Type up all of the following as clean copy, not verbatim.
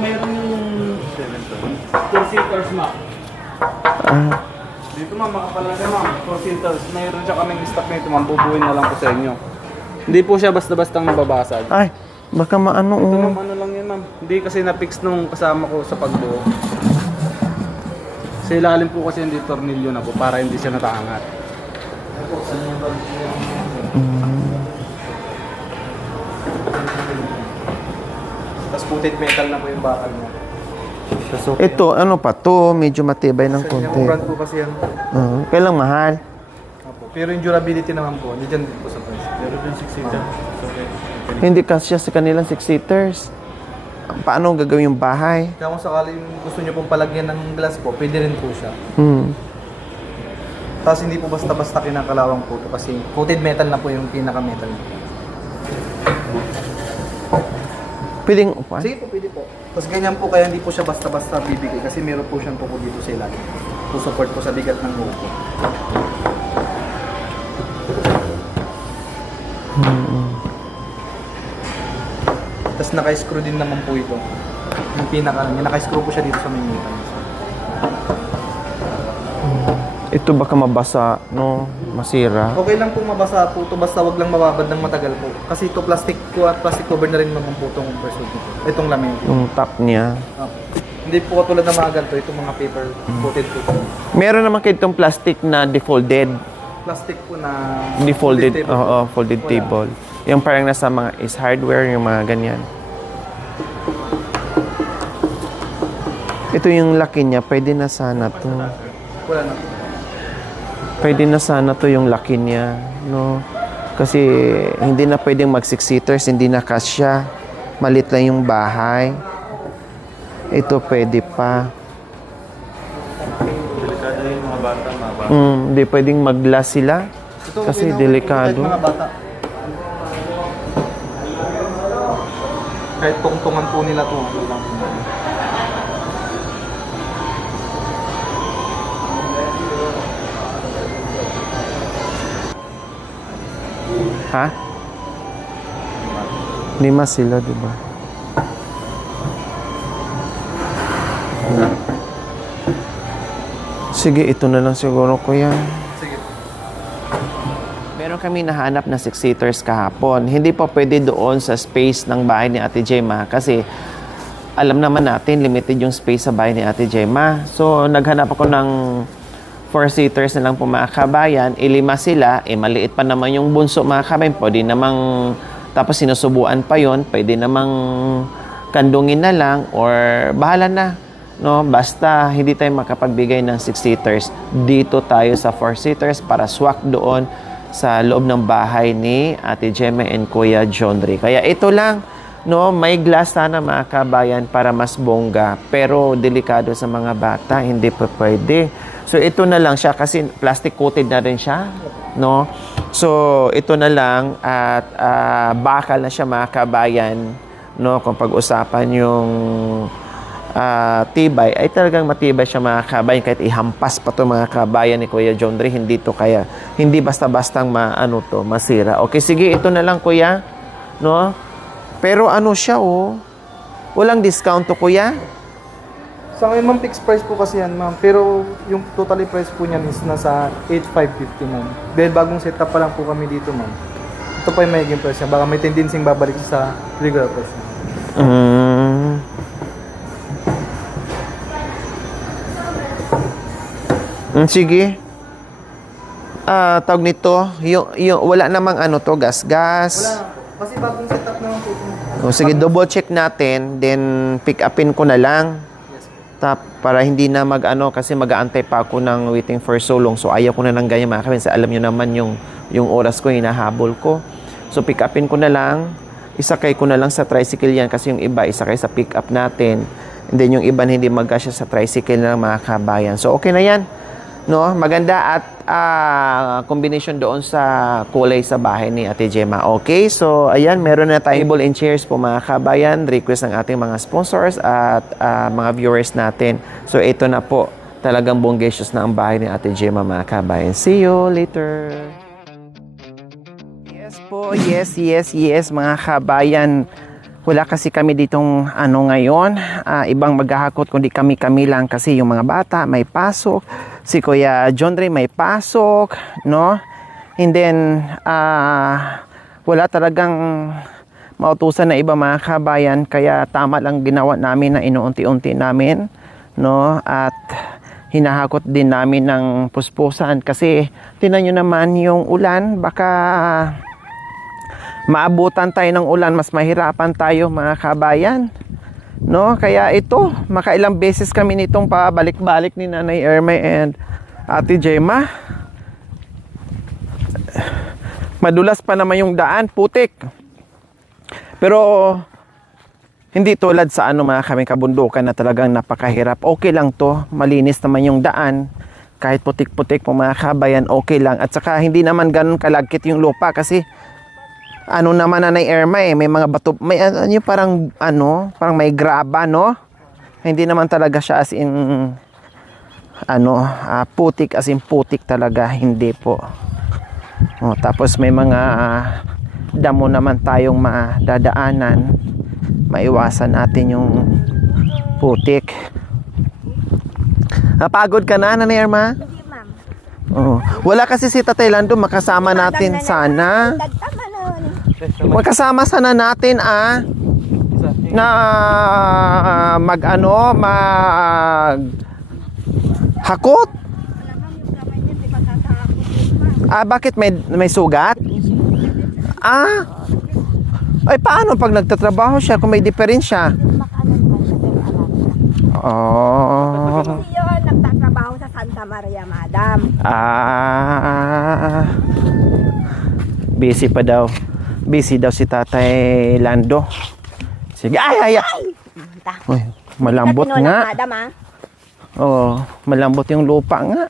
mayroon yung 4-seaters, ma'am. Dito, ma'am, makapalaga, ma'am. 4-seaters. Mayroon siya kaming stock nito, ma'am. Bubuin na lang po sa inyo. Hindi po siya basta-bastang nababasag. Ay, baka maano. Ito, ma'am, ano lang yan, ma'am. Hindi kasi na-fix nung kasama ko sa pagbuo. Sa ilalim po kasi hindi tornilyo na po para hindi siya nataangat. Tapos puted metal na po yung bakal niya. Ito, ano pa to? Medyo matibay ng Yung konti. brand po kasi yan. Kailang mahal. Opo. Pero yung durability naman po, hindi dyan din po sa price. Pero yung 6-seater, okay. Hindi kasya sa kanilang 6-seaters. Paano gagawin yung bahay? Kaya kung sakali gusto nyo pong palagyan ng glass po, pwede rin po siya. Tapos hindi po basta-basta kinakalawang po ito kasi coated metal na po yung pinaka-metal. Pwedeng upan? Sige po, pwede po. Tapos ganyan po kaya hindi po siya basta-basta bibigay kasi meron po siyang tuko dito sa ilalim. To support po sa bigat ng upo. Tapos naka-screw din naman po ito. Yung pinaka, naka-screw po siya dito sa may mechanism. Ito baka mabasa, no? Masira. Okay lang po mabasa po ito basta wag lang mababad ng matagal po. Kasi ito plastic ko at plastic cover na rin naman po itong pursuit nito. Itong lamin. Yung top niya. Hindi po katulad ng mga ganito, itong mga paper coated po. Meron naman kayo itong plastic na defolded. Plastic po na Defolded, table. oo, folded Wala. table. Yung parang nasa mga is hardware, yung mga ganyan. Ito yung laki niya, pwede na sana to. Wala na po. Pwede na sana to yung laki niya, no? Kasi hindi na pwedeng mag 6-seaters, hindi na kasya. Malit lang yung bahay. Ito pwede pa. Delikado yung mga bata, mga bata. Hindi pwedeng mag-glass sila. Ito, Kasi okay na, delikado. kahit mga bata. Kahit tungtungan po nila to. Okay lang po. Ha? 5 sila, di ba? Sige, ito na lang siguro, kuya. Sige. Meron kami nahanap na 6-seaters kahapon. Hindi pa pwede doon sa space ng bahay ni Ate Gemma kasi alam naman natin, limited yung space sa bahay ni Ate Gemma. So, naghanap ako ng 4-seaters na lang po mga kabayan. 5 sila, maliit pa naman yung bunso mga kabayan. Pwede namang, tapos sinusubuan pa yon, pwede namang kandungin na lang or bahala na. No, basta hindi tayo makapagbigay ng 6-seaters, dito tayo sa 4-seaters para swak doon sa loob ng bahay ni Ate Gemma and Kuya John Ray. Kaya ito lang, no, may glass sana mga kabayan para mas bongga, pero delikado sa mga bata, hindi pa pwede. So ito na lang siya kasi plastic coated na rin siya, no? So ito na lang at bakal na siya mga kabayan, no? Kung pag-usapan yung tibay, ay talagang matibay siya mga kabayan kahit ihampas pa to mga kabayan ni Kuya John Ray, hindi to kaya, hindi basta-bastang masira. Okay, sige, ito na lang kuya, no? Pero ano siya, oh, walang discount to kuya? Sa ngayon ma'am, fixed price po kasi yan ma'am. Pero yung totally price po niyan is nasa 8,550 ma'am. Dahil bagong setup pa lang po kami dito ma'am. Ito pa yung magiging price niya. Baka may tendency babalik sa regular price niya. Sige. Tawag nito, yung wala namang ano to, gas-gas. Wala na po. Kasi bagong setup naman po ito. Sige, double check natin, then pick upin ko na lang. Yes po. Para hindi na mag-ano, kasi mag-aantay pa ako ng waiting for so long. So, ayaw ko na ng ganyan mga kapatid. Alam nyo naman yung oras ko, hinahabol ko. So, pick upin ko na lang. Isakay ko na lang sa tricycle yan kasi yung iba, isakay sa pick up natin. And then yung iba hindi magkasya sa tricycle na mga kabayan. So, okay na yan. No, maganda at combination doon sa kulay sa bahay ni Ate Gemma. Okay, so ayan, meron na table and chairs po mga kabayan. Request ng ating mga sponsors at mga viewers natin. So ito na po, talagang bonggesious na ang bahay ni Ate Gemma mga kabayan. See you later. Yes po, yes mga kabayan. Wala kasi kami ditong ano ngayon, ibang maghahakot kundi kami lang kasi yung mga bata may pasok, si Kuya John Ray may pasok, no? And then, wala talagang mautusan na iba mga kabayan, kaya tama lang ginawa namin na inuunti-unti namin, no? At hinahakot din namin ng puspusan kasi tinan nyo naman yung ulan, baka maabutan tayo ng ulan, mas mahirapan tayo mga kabayan, no? Kaya ito, makailang beses kami nitong pabalik-balik ni Nanay Irma and Ate Gemma. Madulas pa naman yung daan, putik. Pero hindi tulad sa ano mga kami kabundukan na talagang napakahirap. Okay lang to, malinis naman yung daan. Kahit putik-putik po mga kabayan, okay lang. At saka hindi naman ganun kalagkit yung lupa kasi ano naman Nanay Irma may mga bato, may ano parang parang may graba, no? Hindi naman talaga siya as in putik, as in putik talaga, hindi po. Tapos may mga damo naman tayong madadaanan, maiwasan natin yung putik. Napagod ka na, Nanay Irma? Hindi, ma'am. Wala kasi si Tatay Lando, makasama natin sana. Magkasama sana natin na mag hakot. Bakit may sugat? Ay paano pag nagtatrabaho siya kung may diferensya? Kasi yun, nagtatrabaho sa Santa Maria, madam. Busy pa daw. Busy daw si Tatay Lando. Sige, ay. Uy, malambot Tinulak, nga. madam, Malambot yung lupa nga.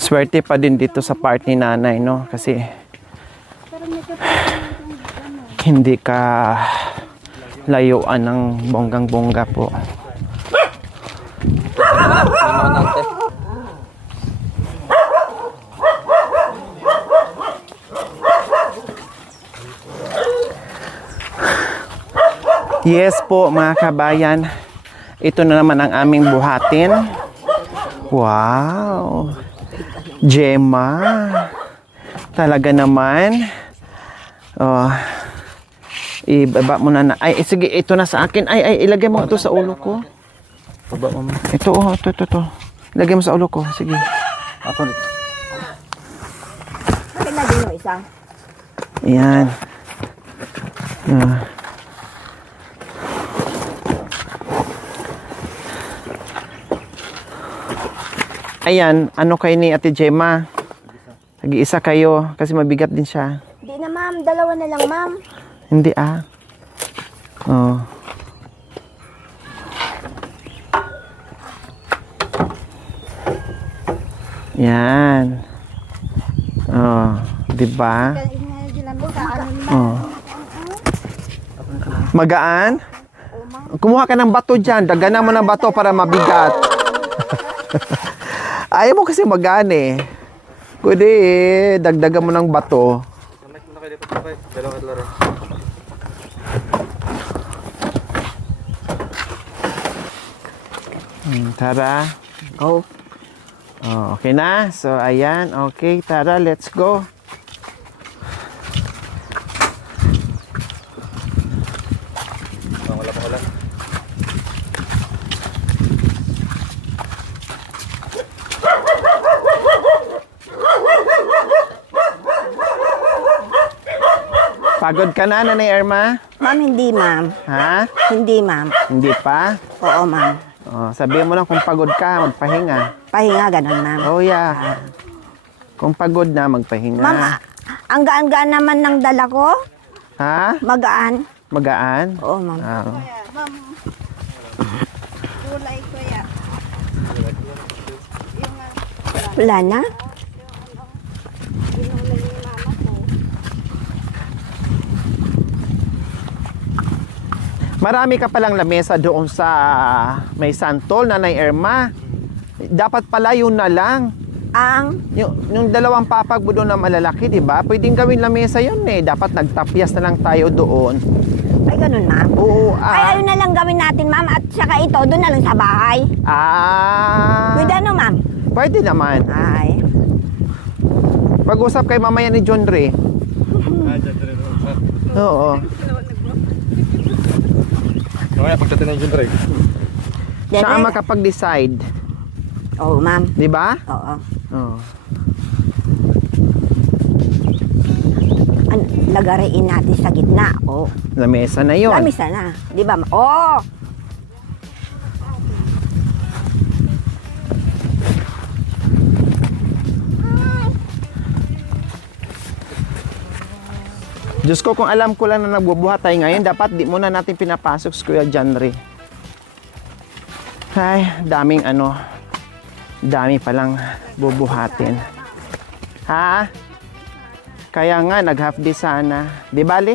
Swerte pa din dito sa part ni Nanay, no? Kasi hindi ka layuan ng bonggang-bongga po. Yes po mga kabayan, ito na naman ang aming buhatin. Wow, Gemma, talaga naman. Ibaba mo na. Ay, sige, ito na sa akin. Ay, ilagay mo ito sa ulo ko. Baba mo. Ito, ito. Ilagay mo sa ulo ko, sige. Ako nito. Bakit na din yung isa? Ayan. Ayan, ano kayo ni Ate Gemma? Nag-iisa kayo kasi mabigat din siya. Hindi na, ma'am. Dalawa na lang, ma'am. Hindi Yan. Di ba? Magaan? Kumuha ka ng bato dyan. Daganan mo ng bato para mabigat. Ayaw mo kasi magaan eh. Pwede dagdagan mo ng bato. Tara. Go. Okay na. So, ayan. Okay, tara. Let's go. Pagod ka na, Nanay Irma? Ma'am, hindi, ma'am. Ha? Hindi, ma'am. Hindi pa? Oo, ma'am. Sabihin mo lang kung pagod ka, magpahinga. Pahinga, ganun, ma'am. Oh, yeah. Kung pagod na, magpahinga. Ma'am, ang gaan-gaan naman ng dala ko. Ha? Magaan. Magaan? Oo, ma'am. Wala na? Marami ka palang lamesa doon sa may santol, Nanay Irma. Dapat pala yun na lang. Ang, Yung dalawang papag mo doon na malalaki, di ba? Pwedeng gawin lamesa yun eh. Dapat nagtapyas na lang tayo doon. ay ganun, ma'am. Oo, Ay, ayun na lang gawin natin, ma'am. At saka ito, doon na lang sa bahay. Pwede ano, ma'am? Pwede naman. Ay. Pag-usap kay mamaya ni John Ray. Oo. Mamaya pagdating ng June Drake. Siya ang makapag-decide. Oo, ma'am. Di ba? Oo. Oo. Lagariin natin sa gitna. Oo. Lamesa na yun. Lamisa na. Di ba? Oo. Diyos ko, kung alam ko lang na nagbubuhat tayo ngayon, dapat di muna natin pinapasok si Kuya John Ray. Ay, daming dami palang bubuhatin. Ha? Kaya nga, nag-half day sana. Di bali?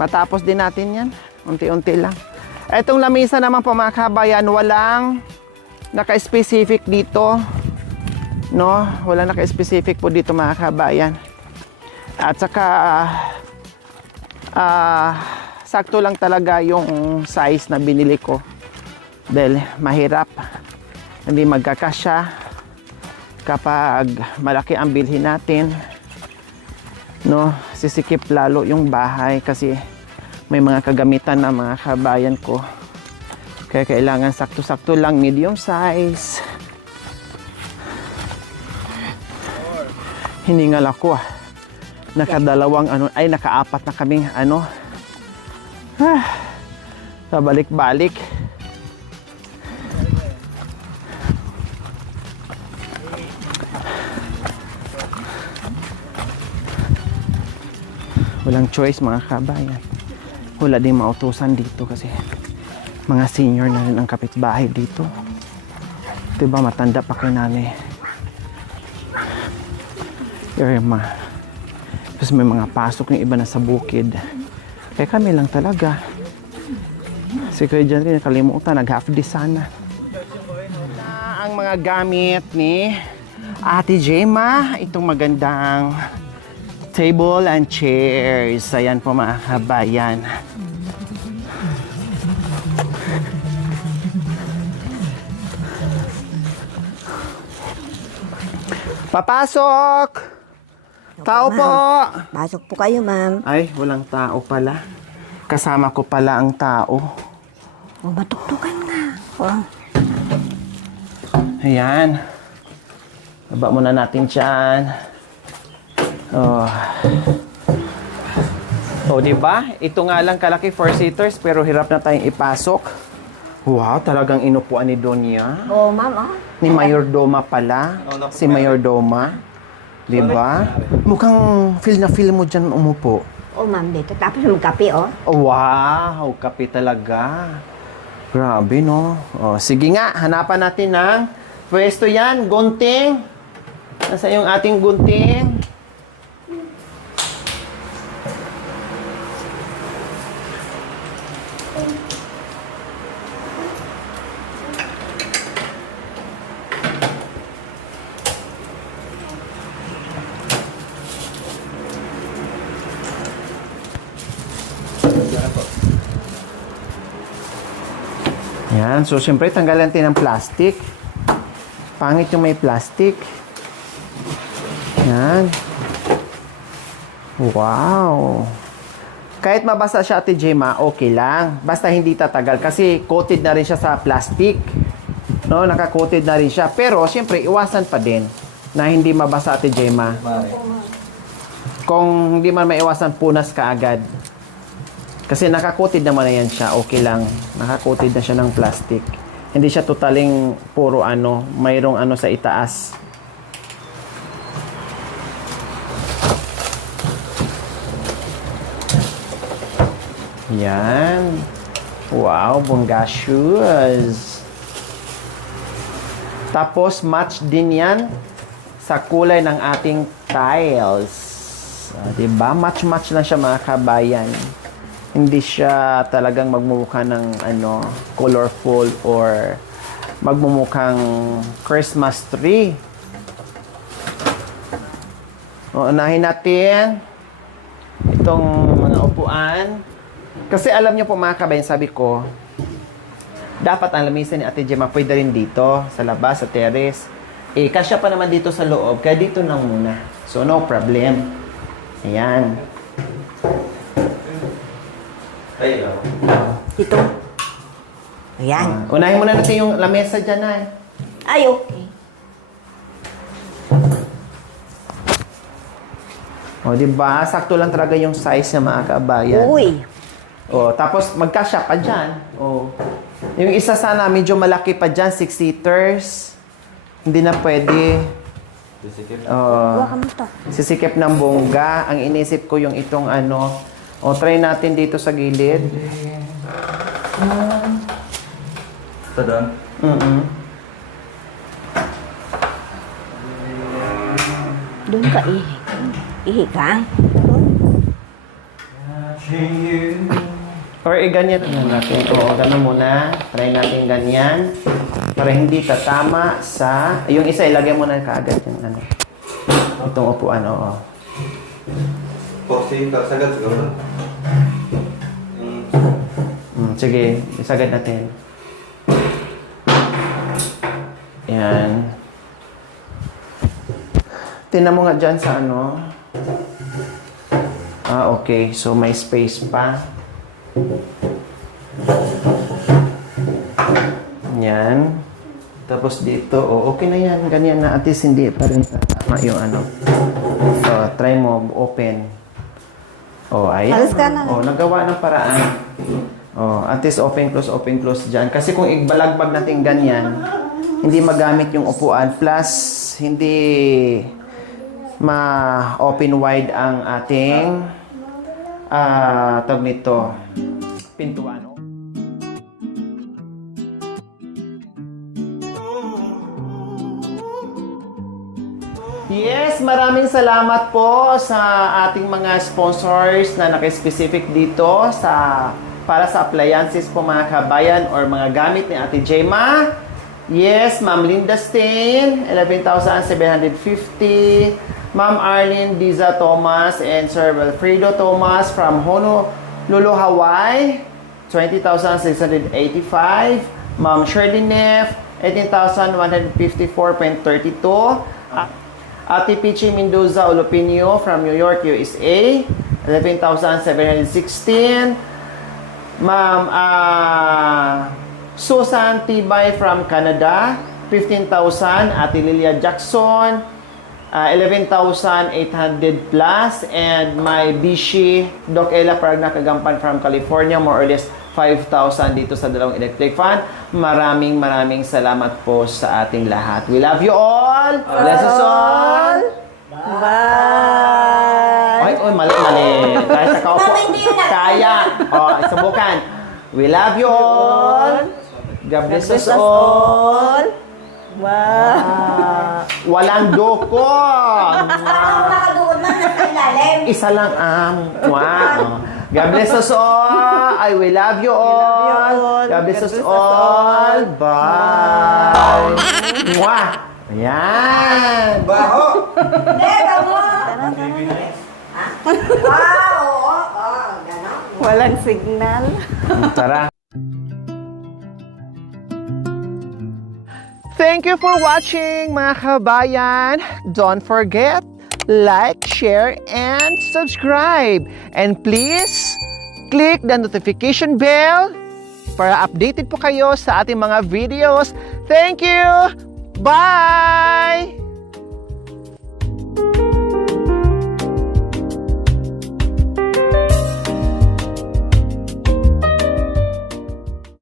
Matapos din natin yan. Unti-unti lang. Etong lamisa naman po mga kabayan, walang naka-specific dito. No? Walang naka-specific po dito mga kabayan. At saka, sakto lang talaga yung size na binili ko. Dahil mahirap. Hindi magkakasya kapag malaki ang bilhin natin. No, sisikip lalo yung bahay kasi may mga kagamitan na mga kabayan ko. Kaya kailangan sakto-sakto lang, medium size. Hiningal ako. Nakadalawang nakaapat na kaming pabalik-balik. Walang choice mga kabayan. Wala din mautusan dito kasi mga senior na rin ang kapitbahay dito. Diba matanda pa kay nanay Irma. Tapos may mga pasok yung iba na sa bukid. Kaya kami lang talaga. Si Kuya John rin nakalimutan, nag-half day sana. Ang mga gamit ni Ate Gemma, itong magandang table and chairs. Ayan po mga kabayan. Papasok! Tao po! Pasok po kayo, ma'am. Ay, walang tao pala. Kasama ko pala ang tao. Oh, matuktukan nga. Oh. Ayan. Baba muna natin dyan. Oh. Oh, di ba? Ito nga lang kalaki 4-seaters pero hirap na tayong ipasok. Wow, talagang inupuan ni Donya. Oh, ma'am, oh. Ni Mayordoma pala. Si Mayordoma. Di ba? Mukhang feel na feel mo dyan umupo. Oh, ma'am, dito. Tapos magkape, oh. Oh, wow, kape talaga. Grabe, no? Oh, sige nga, hanapan natin ng pwesto yan. Gunting. Nasa yung ating gunting? Yan. So, siyempre, tanggalan natin ng plastic. Pangit yung may plastic. Yan. Wow. Kahit mabasa siya, Ate Gemma, okay lang. Basta hindi tatagal kasi coated na rin siya sa plastic. No, naka-coated na rin siya. Pero, siyempre, iwasan pa din na hindi mabasa, Ate Gemma. Kung hindi man maiwasan, punas ka agad. Kasi naka-coated naman na yan siya, okay lang. Naka-coated na siya ng plastic. Hindi siya totaling puro mayroong sa itaas. Yan. Wow, bongga shoes. Tapos match din yan sa kulay ng ating tiles. Diba? Match-match lang siya mga kabayan. Hindi siya talagang magmumukha ng colorful or magmumukhang Christmas tree. Unahin natin itong mga upuan. Kasi alam niyo po mga kabayan, sabi ko, dapat ang lamisa ni Ate Gemma pwede rin dito, sa labas, sa terrace. Eh, kasya pa naman dito sa loob, kaya dito lang muna. So, no problem. Ayan. Ito. Ayan. Unahin muna natin yung lamesa dyan, ay. Ay, okay. O, diba? Sakto lang talaga yung size ng mga kabayan. Uy. O, tapos magkasya pa dyan. O, yung isa sana, medyo malaki pa dyan, 6 seaters. Hindi na pwede. Huwag ka mo to. Sisikip ng bongga. Ang inisip ko yung itong ano. O, try natin dito sa gilid. Ito doon. Doon ka ihi. Ihi ka? Or ganyan natin. O, gano'n muna. Try natin ganyan. Para hindi tatama sa... Yung isa, ilagay mo na kaagad yung ano. Itong upuan, oo. Sagad siguro. Sige, isagad natin. Yan. Tingnan mo nga dyan sa ano. Ah, okay. So, may space pa. Yan. Tapos dito, oh, okay na yan. Ganyan na. At least hindi pa rin tama yung ano. So, try mo, open. Oh, ayan. Halos ka na. Oh, nagawa ng paraan. Oh, at least open, close dyan. Kasi kung ibalagbag natin ganyan, hindi magamit yung upuan. Plus, hindi ma-open wide ang ating tawag nito, pintuan. Yes, maraming salamat po sa ating mga sponsors na naka-specific dito para sa appliances po mga kabayan or mga gamit ni Ate Gemma. Yes, Ma'am Linda Stain, 11,750. Ma'am Arlene Diza Thomas and Sir Wilfredo Thomas from Honolulu, Hawaii, 20,685. Ma'am Shirley Neff, 18,154.32. Ate Pichi Mendoza Olopinio from New York, USA, 11,716. Ma'am Susan Tibay from Canada, 15,000. Ate Lilia Jackson, 11,800 plus. And my Bishi Doc Ella Paragna Kagampan from California, more or less 5,000 dito sa dalawang electric fan. Maraming salamat po sa ating lahat. We love you all. Bless us all. Bye! Oy, mali. Kaya sa kaupo. Kaya. O, subukan. We love you all. God bless us all. Bye! Walang dukot. Nakadukot man, nasa ilalim. Isa lang ang wow. God bless us all. I will love you all. God bless us all. Bye. Mwah. Ayan. Baho! Teka mo! Wow! Oo, gano'n. Walang signal. Tara. Thank you for watching, mga kabayan. Don't forget, like, share, and subscribe. And please, click the notification bell para updated po kayo sa ating mga videos. Thank you! Bye!